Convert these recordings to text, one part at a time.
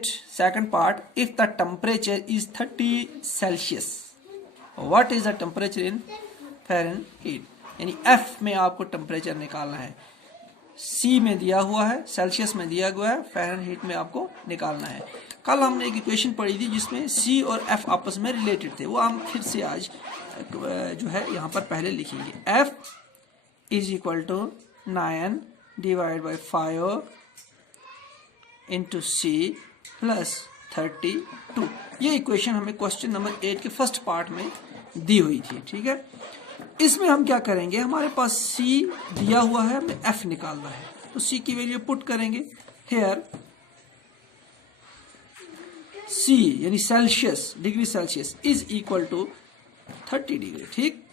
it second part. If the temperature is 30 Celsius, what is the temperature in Fahrenheit? यानी F में आपको temperature निकालना है, C में दिया हुआ है, सेल्सियस में दिया हुआ है, फ़ारेनहाइट में आपको निकालना है। कल हमने एक इक्वेशन पढ़ी थी जिसमें C और F आपस में रिलेटेड थे, वो हम फिर से आज जो है यहाँ पर पहले लिखेंगे। F is equal to 9 divide by 5 into C plus 32। ये इक्वेशन हमें क्वेश्चन नंबर 8 के फर्स्ट पार्ट में दी हुई थी, ठीक है। इसमें हम क्या करेंगे, हमारे पास C दिया हुआ है, हमें F निकालना है, तो C की वैल्यू पुट करेंगे हेयर। C यानी Celsius, degree Celsius is equal to 30 degree, ठीक।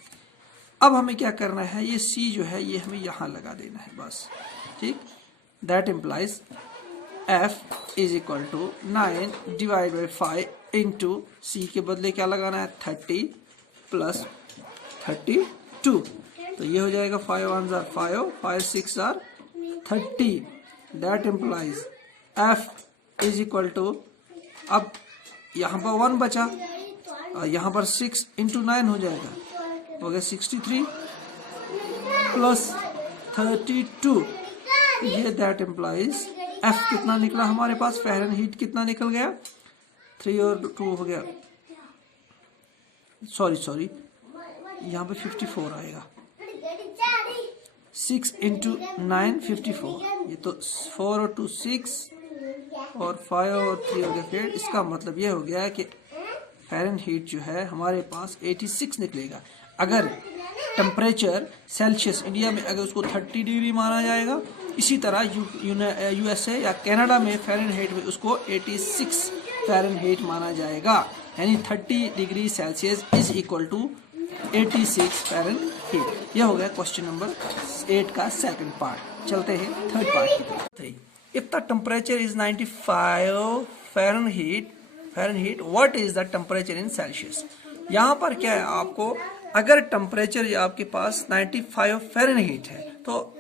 अब हमें क्या करना है, ये C जो है ये हमें यहां लगा देना है बस, ठीक। That implies F is equal to 9 divide by 5 into C के बदले क्या लगाना है 30 प्लस 32, तो ये हो जाएगा 5 1 are 5, 5 6 are 30। That implies F is equal to, अब यहाँ पर 1 बचा और यहाँ पर 6 इंटू 9 हो जाएगा, हो गया 63 प्लस 32। ये दैट इम्प्लाइज F कितना निकला हमारे पास, फ़ारेनहाइट कितना निकल गया, 3 और 2 हो गया, सॉरी यहाँ पे 54 आएगा, 6 इंटू 9 54, ये तो 4 और 2 6 और 5 और 3 हो गया। फिर इसका मतलब ये हो गया है कि फ़ारेनहाइट जो है हमारे पास 86 निकलेगा। अगर टेम्परेचर सेल्सियस इंडिया में अगर उसको 30 डिग्री माना जाएगा, इसी तरह USA या कनाडा में फ़ारेनहाइट में उसको 86 फ़ारेनहाइट माना जाएगा, यानी 30 degree Celsius is equal to 86 Fahrenheit. यह हो गया क्वेश्चन नंबर 8 का सेकंड पार्ट। चलते हैं थर्ड पार्ट की तरफ। If the temperature is 95 Fahrenheit, what is the temperature in Celsius. यहाँ पर क्या है, आपको अगर टेम्परेचर आपके पास 95 फ़ारेनहाइट है तो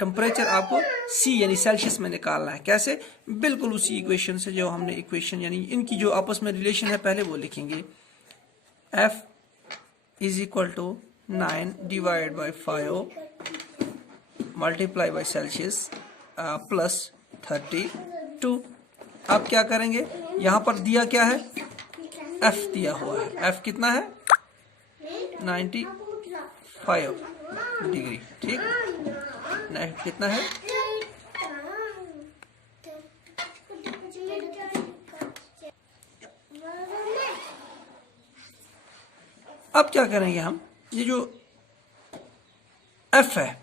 टेम्परेचर आपको C यानी सेल्सियस में निकालना है। कैसे, बिल्कुल उसी इक्वेशन से जो हमने इक्वेशन यानी इनकी जो आपस में रिलेशन है पहले वो लिखेंगे। F is equal to 9 divide by 5 multiply by Celsius plus 32। अब क्या करेंगे, यहाँ पर दिया क्या है, F दिया हुआ है, F कितना है 95 डिग्री, ठीक। नेक्स्ट कितना है, अब क्या करेंगे हम, ये जो F है,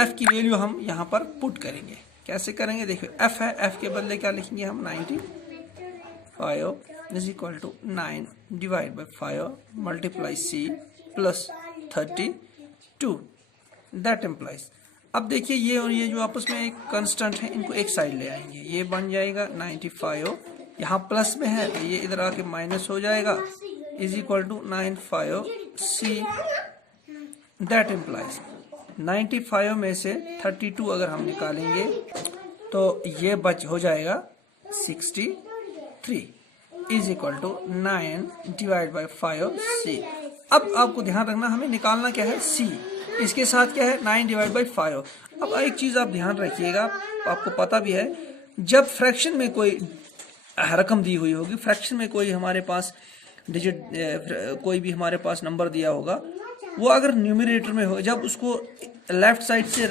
F की वैल्यू हम यहाँ पर पुट करेंगे। कैसे करेंगे, देखिए F है, F के बदले क्या लिखेंगे हम 95 is equal to 9 divide by 5 multiply C plus 32। That implies, अब देखिए ये और ये जो आपस में एक कांस्टेंट है, इनको एक साइड ले आएंगे, ये बन जाएगा 95, यहाँ प्लस में है तो ये इधर आके माइनस हो जाएगा, is equal to 95 C। That implies 95 में से 32 अगर हम निकालेंगे तो ये बच हो जाएगा 63 is equal to 9 divide by 5 C। अब आपको ध्यान रखना, हमें निकालना क्या है C, इसके साथ क्या है 9 डिवाइड बाई 5। अब एक चीज़ आप ध्यान रखिएगा, आपको पता भी है जब फ्रैक्शन में कोई रकम दी हुई होगी, फ्रैक्शन में कोई हमारे पास डिजिट कोई भी हमारे पास नंबर दिया होगा, वो अगर न्यूमरेटर में हो, जब उसको लेफ्ट साइड से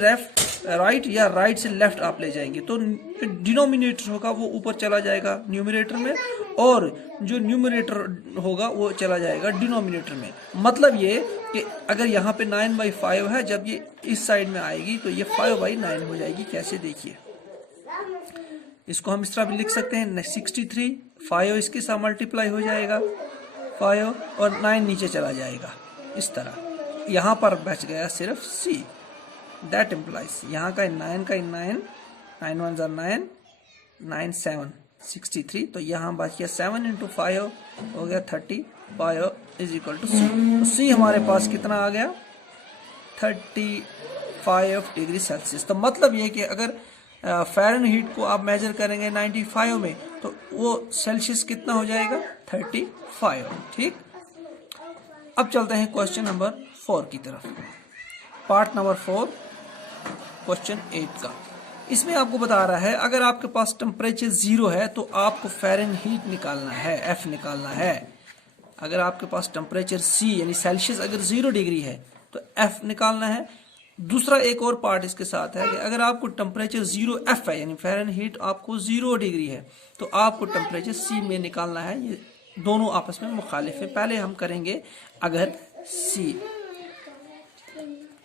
राइट या राइट से लेफ्ट आप ले जाएंगे तो डिनोमिनेटर होगा वो ऊपर चला जाएगा न्यूमरेटर में, और जो न्यूमरेटर होगा वो चला जाएगा डिनोमिनेटर में। मतलब ये कि अगर यहाँ पे 9/5 है, जब ये इस साइड में आएगी तो ये 5/9 हो जाएगी। कैसे, देखिए इसको हम इस तरह भी लिख सकते हैं 63, 5 इसके साथ मल्टीप्लाई हो जाएगा 5 और 9 नीचे चला जाएगा इस तरह। यहाँ पर बच गया सिर्फ C। दैट इम्प्लाइज यहाँ का 9 का 9, 9 1 are 9, 9 7 63, तो यहाँ बच गया 7 इंटू 5 हो गया 35 इज इक्वल टू C। तो C हमारे पास कितना आ गया 35 डिग्री सेल्सियस। तो मतलब ये कि अगर फ़ारेनहीट को आप मेजर करेंगे 95 में, तो वो सेल्सियस कितना हो जाएगा 35। ठीक, अब चलते हैं क्वेश्चन नंबर 4 की तरफ। पार्ट नंबर 4 क्वेश्चन 8 का। इसमें आपको बता रहा है अगर आपके पास टेम्परेचर 0 है तो आपको फ़ारेनहीट निकालना है, एफ निकालना है। अगर आपके पास टेम्परेचर सी यानी सेल्सियस अगर 0 डिग्री है तो एफ निकालना है। दूसरा एक और पार्ट इसके साथ है कि अगर आपको टेम्परेचर 0 एफ है यानी फ़ारेनहीट आपको 0 डिग्री है तो आपको टेम्परेचर सी में निकालना है। ये दोनों आपस में मुखालिफ है। पहले हम करेंगे अगर C,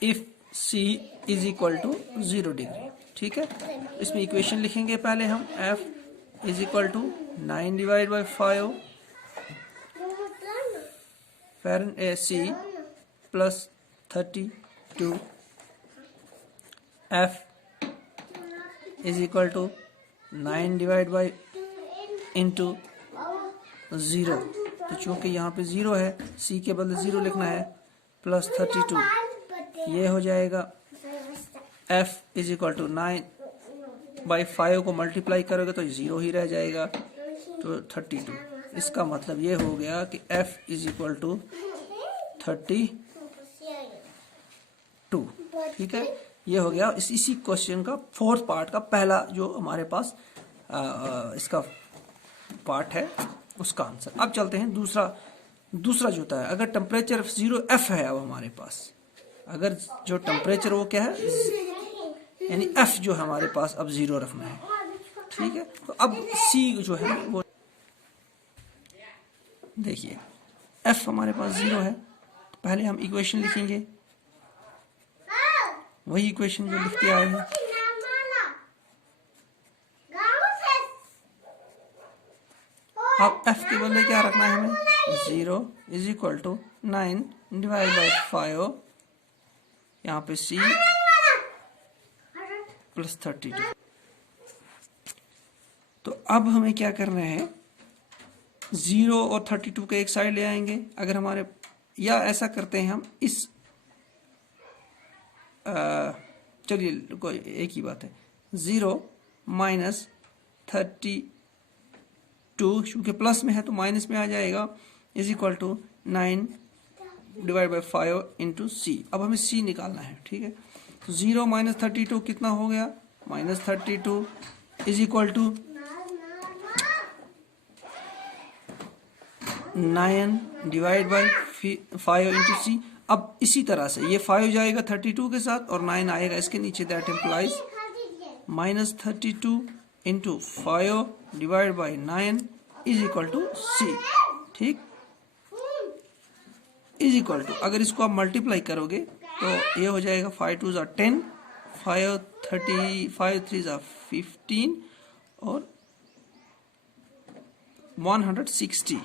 if C is equal to 0 degree. ठीक है, इसमें इक्वेशन लिखेंगे पहले हम, F is equal to 9 divide by 5 C plus 32 F is equal to 9 divide by into 0। तो चूंकि यहाँ पे 0 है, सी के बदले 0 लिखना है, प्लस 32 ये हो जाएगा। F is equal to 9 by 5 को मल्टीप्लाई करोगे तो 0 ही रह जाएगा, तो 32। इसका मतलब ये हो गया कि एफ इज इक्वल टू 32। ठीक है, ये हो गया इसी क्वेश्चन का 4th पार्ट का पहला जो हमारे पास इसका पार्ट है उसका आंसर। अब चलते हैं दूसरा जो होता है अगर टेम्परेचर 0 एफ है। अब हमारे पास अगर जो टेम्परेचर वो क्या है यानी एफ जो है हमारे पास अब 0 रखना है। ठीक है, तो अब सी जो है वो देखिए एफ हमारे पास 0 है, तो पहले हम इक्वेशन लिखेंगे, वही इक्वेशन जो लिखते आए हैं। अब एफ के बदले क्या रखना है हमें, 0 is equal to 9 divide by 5, यहाँ पे सी प्लस 32। तो अब हमें क्या करना है, 0 और 32 के एक साइड ले आएंगे। अगर हमारे, या ऐसा करते हैं हम इस चलिए कोई एक ही बात है, 0 माइनस 32 क्योंकि प्लस में है तो माइनस में आ जाएगा, is equal to 9 divide by 5 into C. अब हमें सी निकालना है। ठीक है, तो 0 माइनस 32 कितना हो गया, minus 32 is equal to 9 divide by 5 into C. अब इसी तरह से ये 5 जाएगा 32 के साथ और 9 आएगा इसके नीचे, that implies minus 32 into 5 divide by 9 is equal to C. ठीक, इज इक्वल टू, अगर इसको आप मल्टीप्लाई करोगे तो ये हो जाएगा 5 2 ज़ा 10, 5 3 ज़ा 15 और 160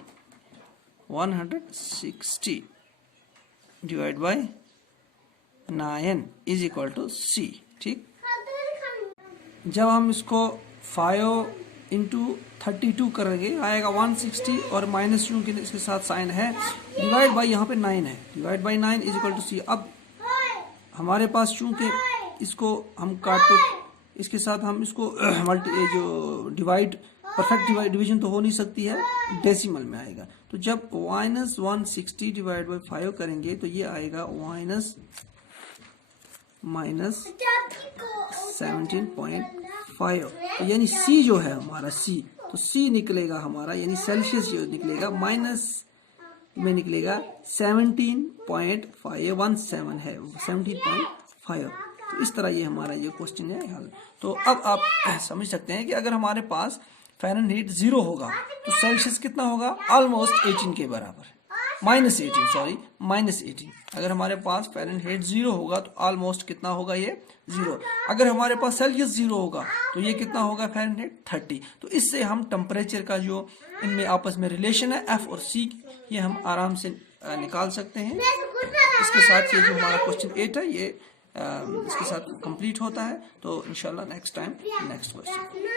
divide by 9 is equal to C. ठीक, जब हम इसको 5 इंटू 32 करेंगे आएगा 160 और माइनस क्योंकि इसके साथ साइन है, डिवाइड बाई यहाँ पे 9 है, divide by 9 is equal to C. अब हमारे पास चूंकि इसको हम काटते इसके साथ हम इसको जो डिवाइड परफेक्ट डिवीजन तो हो नहीं सकती है, डेसिमल में आएगा। तो जब माइनस 160 डिवाइड बाई 5 करेंगे तो ये आएगा माइनस 17.5, यानी सी जो है हमारा सी, तो सी निकलेगा हमारा यानी सेल्सियस जो निकलेगा माइनस में निकलेगा 17.517 है, 17.5। तो इस तरह ये हमारा ये क्वेश्चन है हल। तो अब आप समझ सकते हैं कि अगर हमारे पास फ़ारेनहीट 0 होगा तो सेल्सियस कितना होगा, ऑलमोस्ट 18 के बराबर, माइनस 18। अगर हमारे पास फ़ारेनहीट 0 होगा तो ऑलमोस्ट कितना होगा, ये 0। अगर हमारे पास सेल्सियस 0 होगा तो ये कितना होगा, फ़ारेनहीट 30। तो इससे हम टेम्परेचर का जो इनमें आपस में रिलेशन है एफ और सी, ये हम आराम से निकाल सकते हैं। इसके साथ ये जो हमारा क्वेश्चन 8 है ये इसके साथ कंप्लीट होता है। तो इंशाल्लाह नेक्स्ट टाइम नेक्स्ट क्वेश्चन।